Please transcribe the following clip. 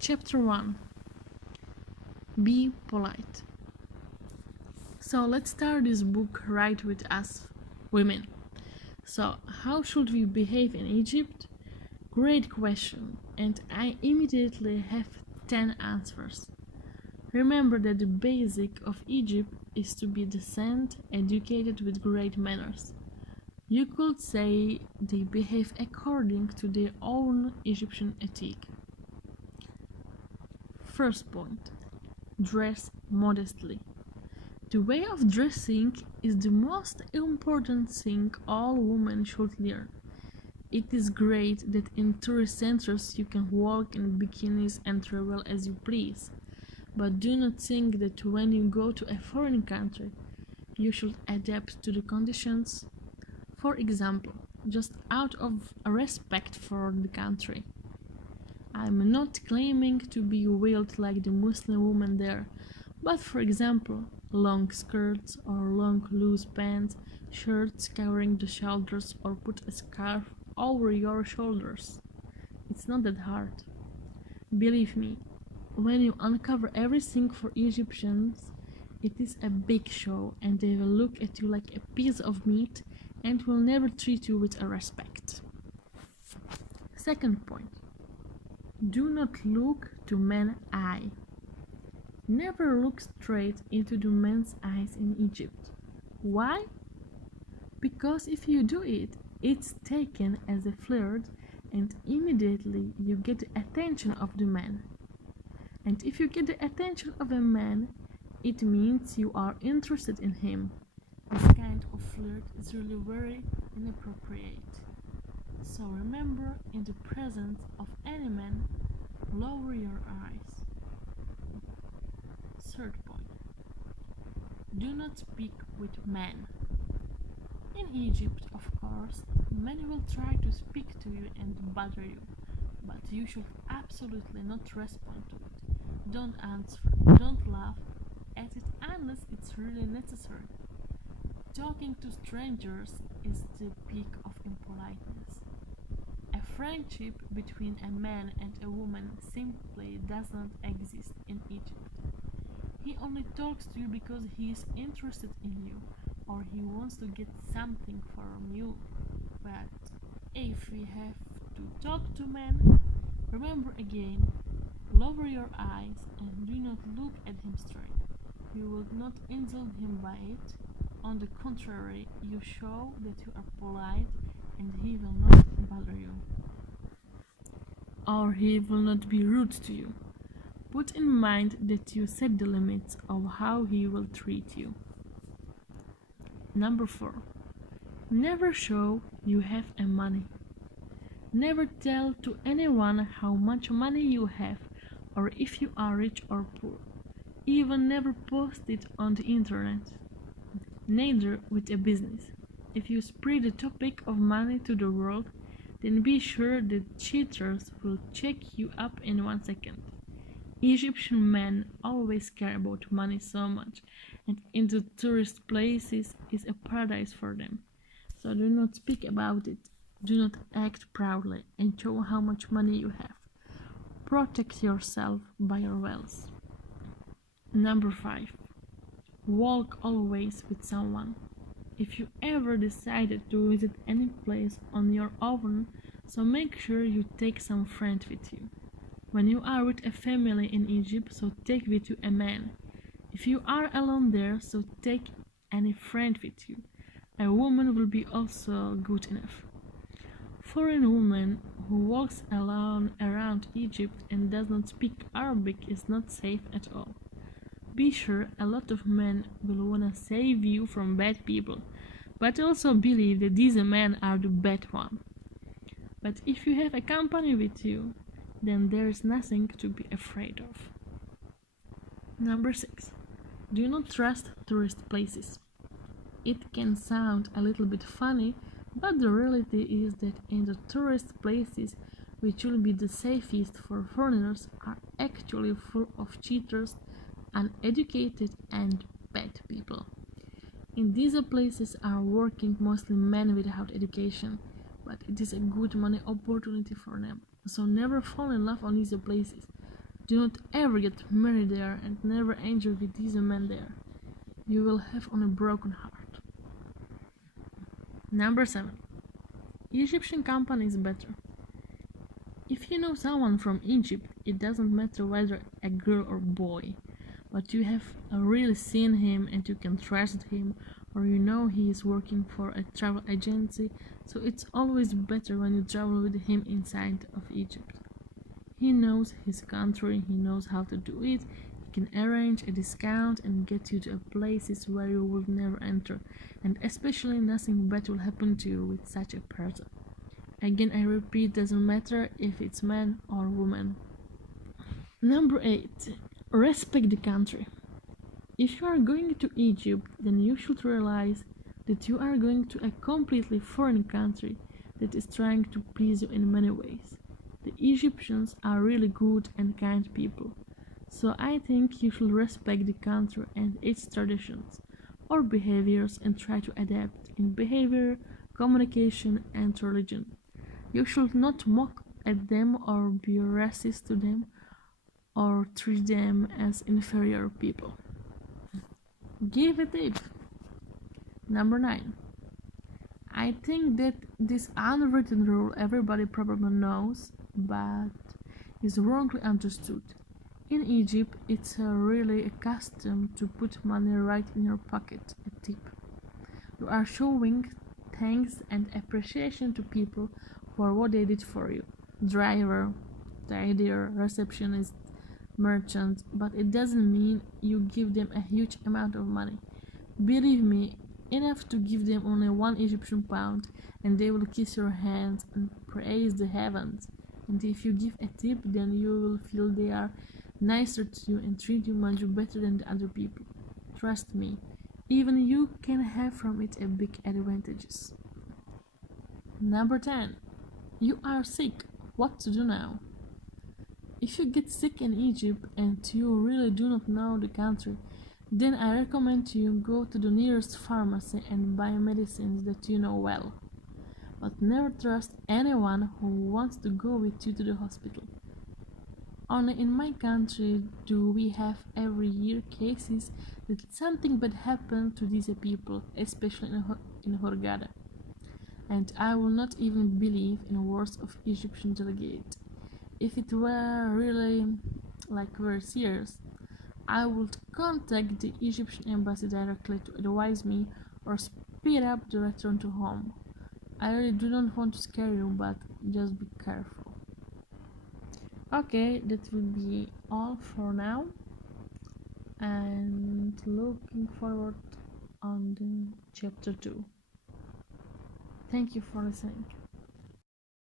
Chapter 1. Be polite. So let's start this book right with us women. So, how should we behave in Egypt? Great question, and I immediately have 10 answers. Remember that the basic of Egypt is to be decent, educated with great manners. You could say they behave according to their own Egyptian ethic. First point, dress modestly. The way of dressing is the most important thing all women should learn. It is great that in tourist centers you can walk in bikinis and travel as you please, but do not think that when you go to a foreign country you should adapt to the conditions. For example, just out of respect for the country. I'm not claiming to be wild like the Muslim women there, but for example, long skirts or long loose pants, shirts covering the shoulders, or put a scarf over your shoulders. It's not that hard. Believe me, when you uncover everything for Egyptians, it is a big show and they will look at you like a piece of meat and will never treat you with respect. Second point. Do not look to men's eye. Never look straight into the men's eyes in Egypt. Why? Because if you do it, it's taken as a flirt and immediately you get the attention of the man. And if you get the attention of a man, it means you are interested in him. This kind of flirt is really very inappropriate. So remember, in the presence of any man, lower your eyes. Third point. Do not speak with men. In Egypt, of course, men will try to speak to you and bother you, but you should absolutely not respond to it. Don't answer, don't laugh at it unless it's really necessary. Talking to strangers is the peak of impoliteness. A friendship between a man and a woman simply does not exist in Egypt. He only talks to you because he is interested in you or he wants to get something from you. But if we have to talk to men, remember again, lower your eyes and do not look at him straight. You will not insult him by it. On the contrary, you show that you are polite and he will not bother you. Or he will not be rude to you. Put in mind that you set the limits of how he will treat you. Number 4. Never show you have a money. Never tell to anyone how much money you have or if you are rich or poor. Even never post it on the internet. Neither with a business. If you spread the topic of money to the world, then be sure that cheaters will check you up in 1 second. Egyptian men always care about money so much, and in the tourist places is a paradise for them. So do not speak about it, do not act proudly, and show how much money you have. Protect yourself by your wealth. Number 5. Walk always with someone. If you ever decided to visit any place on your own, so make sure you take some friend with you. When you are with a family in Egypt, so take with you a man. If you are alone there, so take any friend with you. A woman will be also good enough. Foreign woman who walks alone around Egypt and does not speak Arabic is not safe at all. Be sure a lot of men will wanna save you from bad people, but also believe that these men are the bad one. But if you have a company with you, then there is nothing to be afraid of. Number 6. Do not trust tourist places. It can sound a little bit funny, but the reality is that in the tourist places, which will be the safest for foreigners, are actually full of cheaters, uneducated and bad people. In these places are working mostly men without education, but it is a good money opportunity for them. So never fall in love on these places. Do not ever get married there and never enjoy with these men there. You will have on a broken heart. Number 7. Egyptian company is better. If you know someone from Egypt, it doesn't matter whether a girl or boy, but you have really seen him and you can trust him, or you know he is working for a travel agency, so it's always better when you travel with him inside of Egypt. He knows his country, he knows how to do it, he can arrange a discount and get you to places where you would never enter, and especially nothing bad will happen to you with such a person. Again, I repeat, doesn't matter if it's man or woman. Number 8. Respect the country. If you are going to Egypt, then you should realize that you are going to a completely foreign country that is trying to please you in many ways. The Egyptians are really good and kind people, so I think you should respect the country and its traditions or behaviors and try to adapt in behavior, communication, and religion. You should not mock at them or be racist to them or treat them as inferior people. Give a tip. Number 9. I think that this unwritten rule everybody probably knows, but is wrongly understood. In Egypt, it's really a custom to put money right in your pocket, a tip. You are showing thanks and appreciation to people for what they did for you. Driver, tidier, receptionist, merchant, but it doesn't mean you give them a huge amount of money. Believe me, enough to give them only one Egyptian pound and they will kiss your hands and praise the heavens. And if you give a tip, then you will feel they are nicer to you and treat you much better than the other people. Trust me, even you can have from it a big advantages. Number 10. You are sick. What to do now? If you get sick in Egypt and you really do not know the country, then I recommend you go to the nearest pharmacy and buy medicines that you know well. But never trust anyone who wants to go with you to the hospital. Only in my country do we have every year cases that something bad happened to these people, especially in Hurghada. And I will not even believe in words of Egyptian delegate. If it were really very serious, I would contact the Egyptian embassy directly to advise me or speed up the return to home. I really do not want to scare you, but just be careful. Okay, that will be all for now, and looking forward on the chapter 2. Thank you for listening.